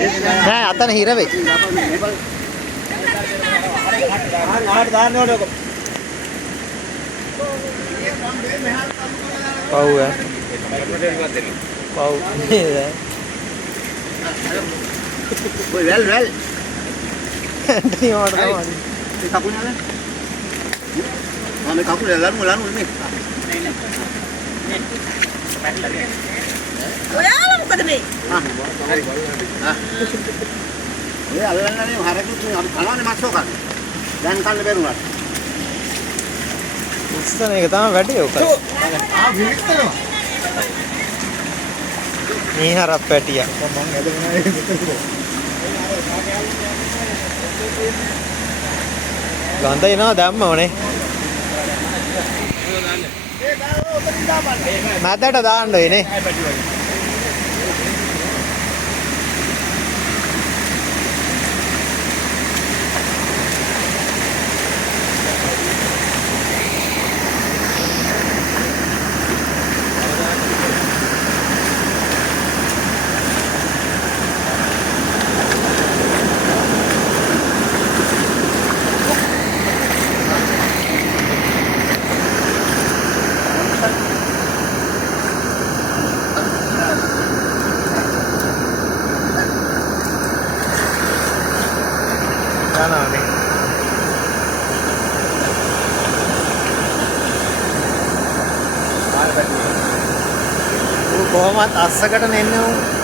නෑ අතන හිර වෙයි. ආහාර දාන්න ඕනේ ඔක. පව් ඈ. පව් නේද? ඔය වැල්. ඇන්ටනි මාට තමයි. මේ කකුල නෑ. මේ කකුල ලනු නේ. ඔයාලා මොකද මේ? හරි. ඔය අල්ලන්නේ හරකුත් අපි කනවනේ මස් ඔක. දැන් කන්න බැරුණා. ඉස්සන එක තමයි වැඩි ඔක. විවික්තනවා. මේ හරක් පැටියා. මම ඇදගෙන ආවේ මෙතනට. ගඳ එනවා දැම්මවනේ. මැදට දාන්න වෙන්නේ. යනවානේ. කොහොමත් අස්සකට නෙන්නේ උන්.